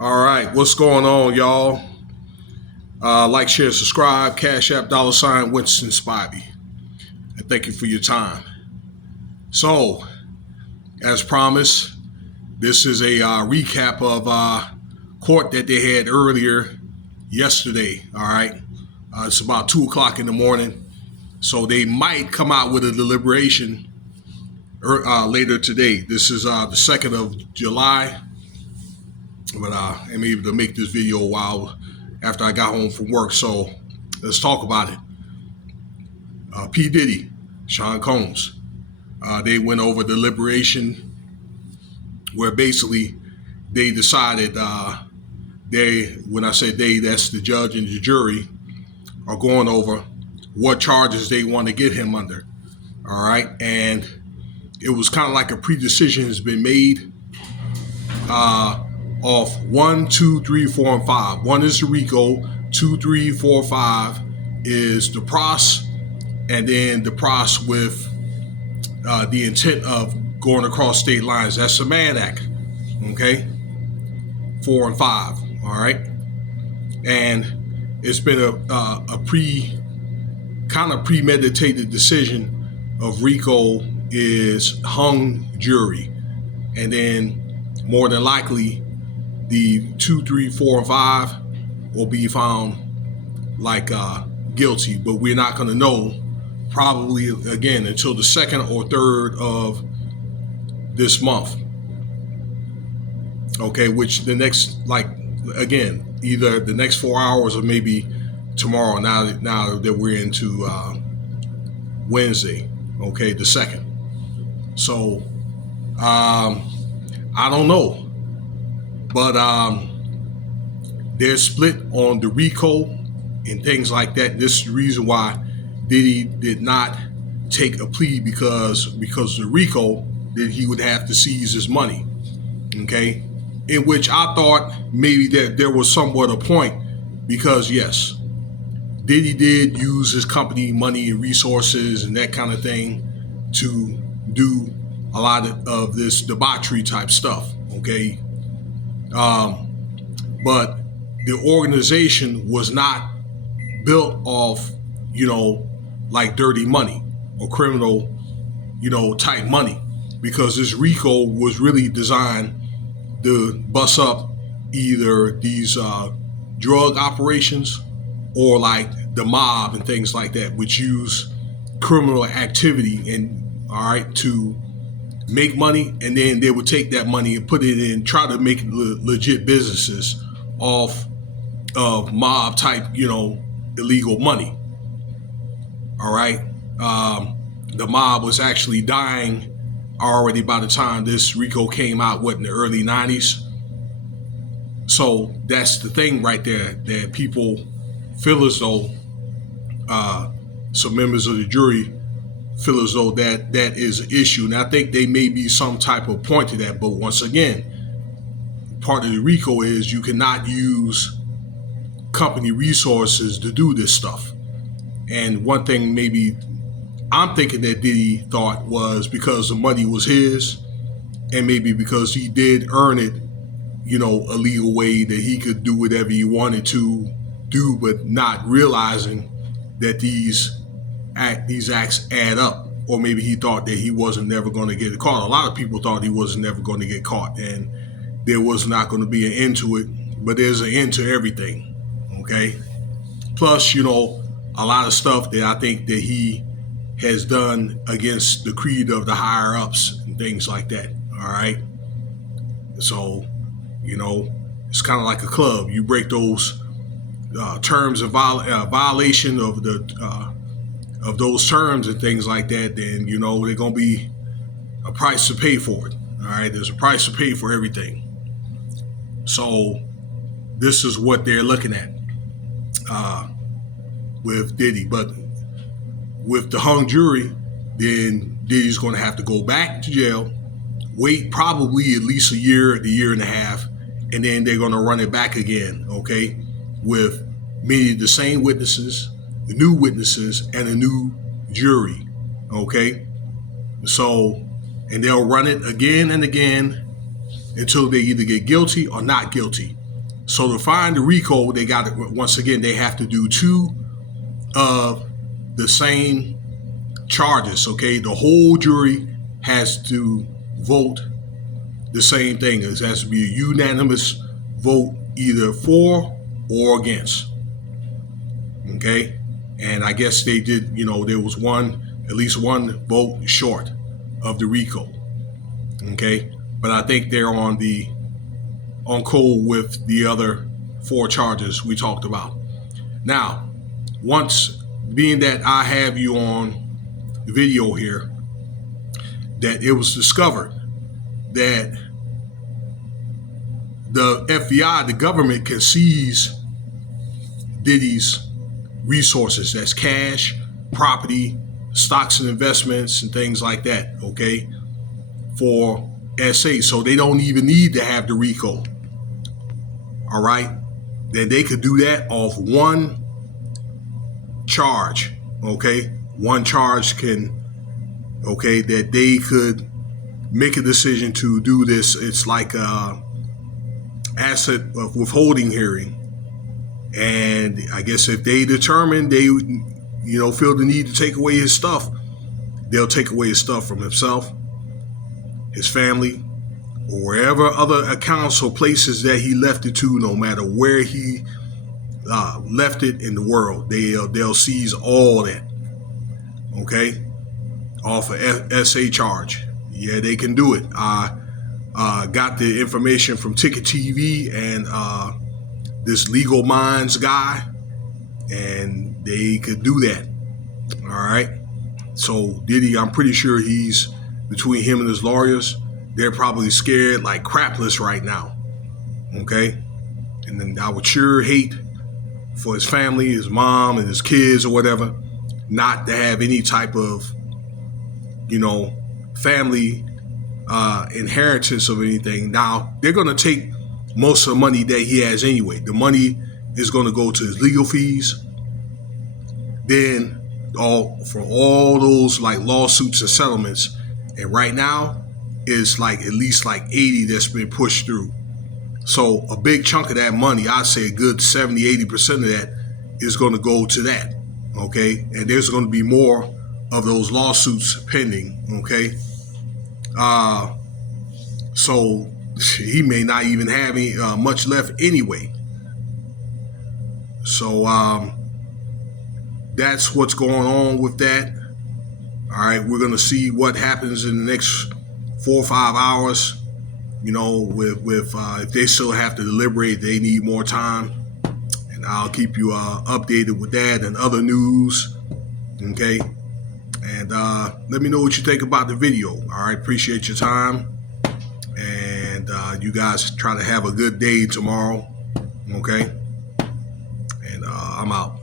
All right, what's going on, y'all? Like, share, subscribe, Cash App, $ Winston Spivey. And thank you for your time. So, as promised, this is a recap of court that they had earlier yesterday. All right, it's about 2 o'clock in the morning. So they might come out with a deliberation later today. This is the 2nd of July. But I'm able to make this video a while after I got home from work. So let's talk about it. P. Diddy, Sean Combs, they went over the deliberation where basically they decided when I say they, that's the judge and the jury, are going over what charges they want to get him under. All right. And it was kind of like a pre-decision has been made. Of 1, 2, 3, 4, and 5. 1 is the RICO, 2, 3, 4, 5 is the pros, and then the pros with the intent of going across state lines. That's the Mann Act, okay? 4 and 5, all right? And it's been a kind of premeditated decision of RICO is hung jury, and then more than likely the 2, 3, 4, and 5 will be found like guilty, but we're not going to know probably again until the 2nd or 3rd of this month. Okay, which the next, like, again, either the next 4 hours or maybe tomorrow. Now that we're into Wednesday, okay, the 2nd. So I don't know. But they're split on the RICO and things like that. This is the reason why Diddy did not take a plea because the RICO, that he would have to seize his money. Okay, in which I thought maybe that there was somewhat a point because yes, Diddy did use his company money and resources and that kind of thing to do a lot of this debauchery type stuff. Okay. But the organization was not built off, like dirty money or criminal, type money, because this RICO was really designed to bust up either these drug operations or like the mob and things like that, which use criminal activity and to make money, and then they would take that money and put it in, try to make legit businesses off of mob type, illegal money. All right. The mob was actually dying already by the time this RICO came out, in the early 90s. So that's the thing right there, that people feel as though some members of the jury feel as though that is an issue. And I think they may be some type of point to that. But once again, part of the RICO is you cannot use company resources to do this stuff. And one thing maybe I'm thinking that Diddy thought was because the money was his, and maybe because he did earn it, a legal way that he could do whatever he wanted to do, but not realizing that these acts add up. Or maybe he thought that he wasn't never going to get caught. A lot of people thought he wasn't never going to get caught, and there was not going to be an end to it. But there's an end to everything, okay? Plus, a lot of stuff that I think that he has done against the creed of the higher ups and things like that, all right? So, it's kind of like a club. You break those terms of violation of the of those terms and things like that, then they're going to be a price to pay for it. All right, there's a price to pay for everything. So this is what they're looking at with Diddy. But with the hung jury, then Diddy's going to have to go back to jail, wait probably at least a year and a half, and then they're going to run it back again, okay, with many of the same witnesses, the new witnesses, and a new jury, okay? So, and they'll run it again and again until they either get guilty or not guilty. So to find the RICO, they got to, once again, they have to do 2 of the same charges. Okay, the whole jury has to vote the same thing. It has to be a unanimous vote, either for or against. Okay, and I guess they did. There was at least one vote short of the RICO. Okay, but I think they're on code with the other 4 charges we talked about. Now, being that I have you on video here, that it was discovered that the FBI, the government, can seize Diddy's resources. That's cash, property, stocks and investments, and things like that, okay, for SA. So they don't even need to have the RICO. All right? That they could do that off one charge, okay? One charge that they could make a decision to do this. It's like a asset of withholding hearing. And I guess if they determine they, feel the need to take away his stuff, they'll take away his stuff from himself, his family, or wherever other accounts or places that he left it to, no matter where he left it in the world. They'll seize all that, okay, off a SA charge. Yeah, they can do it. I got the information from Ticket TV and this Legal Minds guy, and they could do that. All right. So Diddy, I'm pretty sure between him and his lawyers, they're probably scared like crapless right now. Okay. And then I would sure hate for his family, his mom and his kids or whatever, not to have any type of, family inheritance of anything. Now, they're going to take most of the money that he has anyway. The money is going to go to his legal fees. Then for all those like lawsuits and settlements. And right now, it's like at least like 80 that's been pushed through. So a big chunk of that money, I'd say a good 70-80% of that is going to go to that. Okay. And there's going to be more of those lawsuits pending. Okay. So he may not even have any, much left anyway. So that's what's going on with that. All right, we're going to see what happens in the next 4 or 5 hours. With if they still have to deliberate, they need more time. And I'll keep you updated with that and other news. Okay. And let me know what you think about the video. All right, appreciate your time. And you guys try to have a good day tomorrow. Okay. And I'm out.